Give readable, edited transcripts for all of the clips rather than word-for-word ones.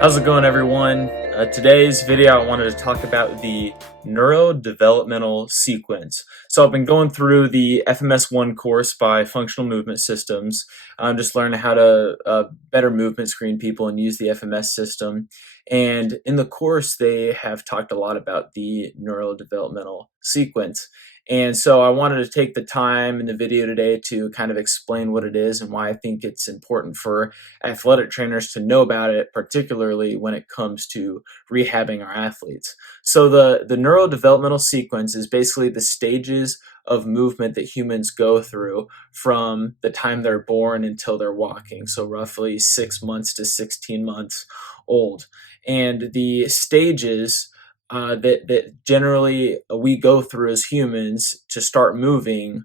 How's it going, everyone? Today's video, I wanted to talk about the neurodevelopmental sequence. So I've been going through the FMS1 course by Functional Movement Systems. I'm just learning how to better movement screen people and use the FMS system. And in the course, they have talked a lot about the neurodevelopmental sequence. And so I wanted to take the time in the video today to kind of explain what it is and why I think it's important for athletic trainers to know about it, particularly when it comes to rehabbing our athletes. So the neurodevelopmental sequence is basically the stages of movement that humans go through from the time they're born until they're walking. So roughly 6 months to 16 months old. And the stages that generally we go through as humans to start moving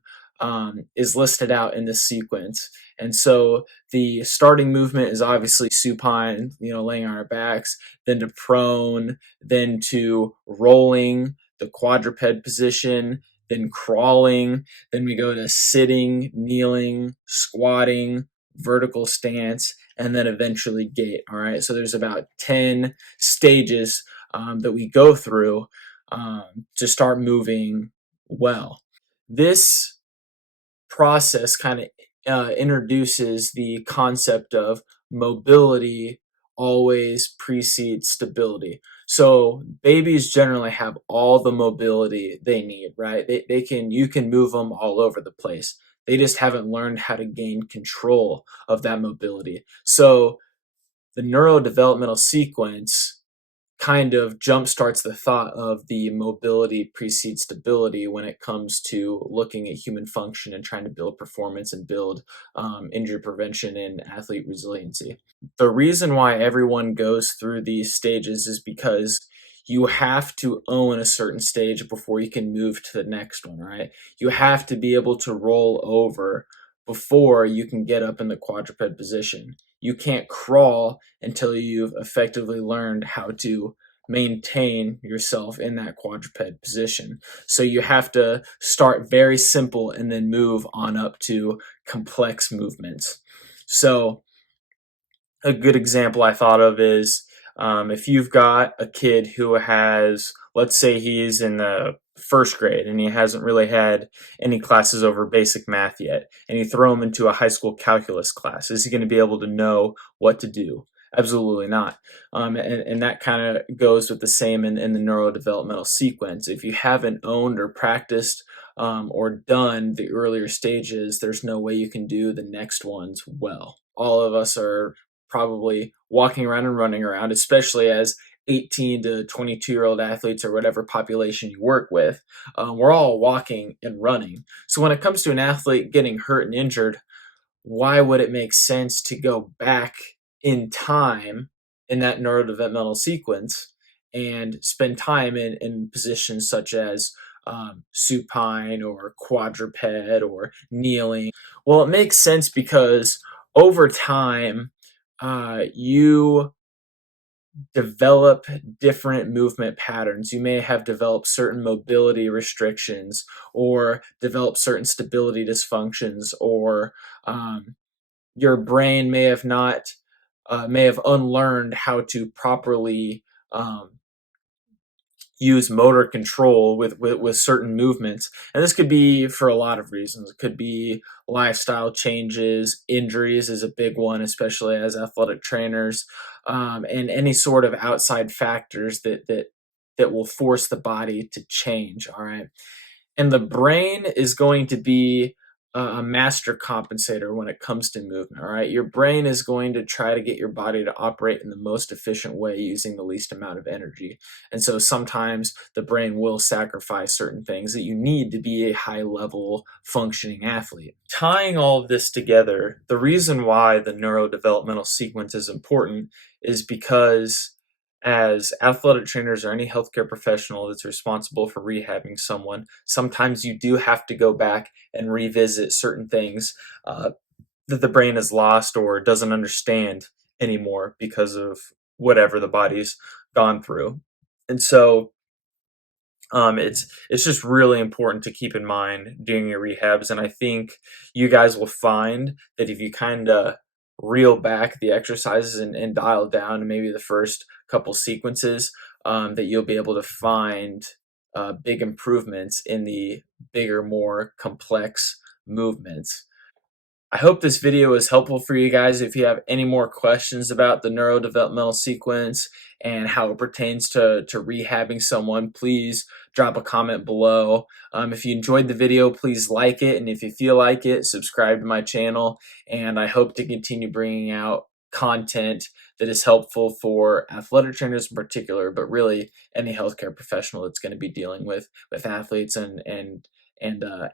is listed out in this sequence. And so the starting movement is obviously supine, laying on our backs, then to prone, then to rolling, the quadruped position, then crawling, then we go to sitting, kneeling, squatting, vertical stance, and then eventually gait. All right, so there's about 10 stages that we go through to start moving well. This process kind of introduces the concept of mobility always precedes stability. So babies generally have all the mobility they need, right? You can move them all over the place. They just haven't learned how to gain control of that mobility. So the neurodevelopmental sequence kind of jumpstarts the thought of the mobility precedes stability when it comes to looking at human function and trying to build performance and build injury prevention and athlete resiliency. The reason why everyone goes through these stages is because you have to own a certain stage before you can move to the next one, right? You have to be able to roll over before you can get up in the quadruped position. You can't crawl until you've effectively learned how to maintain yourself in that quadruped position. So you have to start very simple and then move on up to complex movements. So a good example I thought of is if you've got a kid who has, let's say he's in the first grade and he hasn't really had any classes over basic math yet, and you throw him into a high school calculus class, is he going to be able to know what to do? Absolutely not. And that kind of goes with the same in the neurodevelopmental sequence. If you haven't owned or practiced or done the earlier stages, there's no way you can do the next ones well. All of us are probably walking around and running around, especially as 18 to 22-year-old athletes or whatever population you work with. We're all walking and running. So when it comes to an athlete getting hurt and injured, why would it make sense to go back in time in that neurodevelopmental sequence and spend time in positions such as supine or quadruped or kneeling? Well, it makes sense because over time, you develop different movement patterns. You may have developed certain mobility restrictions or develop certain stability dysfunctions, or your brain may have unlearned how to properly use motor control with certain movements. And this could be for a lot of reasons. It could be lifestyle changes, injuries is a big one, especially as athletic trainers, and any sort of outside factors that will force the body to change. All right. And the brain is going to be a master compensator when it comes to movement. All right. Your brain is going to try to get your body to operate in the most efficient way using the least amount of energy. And so sometimes the brain will sacrifice certain things that you need to be a high level functioning athlete. Tying all of this together, the reason why the neurodevelopmental sequence is important is because as athletic trainers or any healthcare professional that's responsible for rehabbing someone, sometimes you do have to go back and revisit certain things that the brain has lost or doesn't understand anymore because of whatever the body's gone through. And so it's just really important to keep in mind during your rehabs. And I think you guys will find that if you kind of reel back the exercises and dial down maybe the first couple sequences, that you'll be able to find big improvements in the bigger, more complex movements. I hope this video is helpful for you guys. If you have any more questions about the neurodevelopmental sequence and how it pertains to rehabbing someone, please drop a comment below. If you enjoyed the video, please like it. And if you feel like it, subscribe to my channel. And I hope to continue bringing out content that is helpful for athletic trainers in particular, but really any healthcare professional that's going to be dealing with athletes and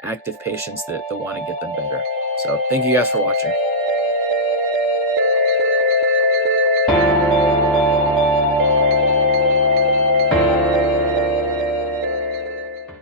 active patients that want to get them better. So thank you guys for watching.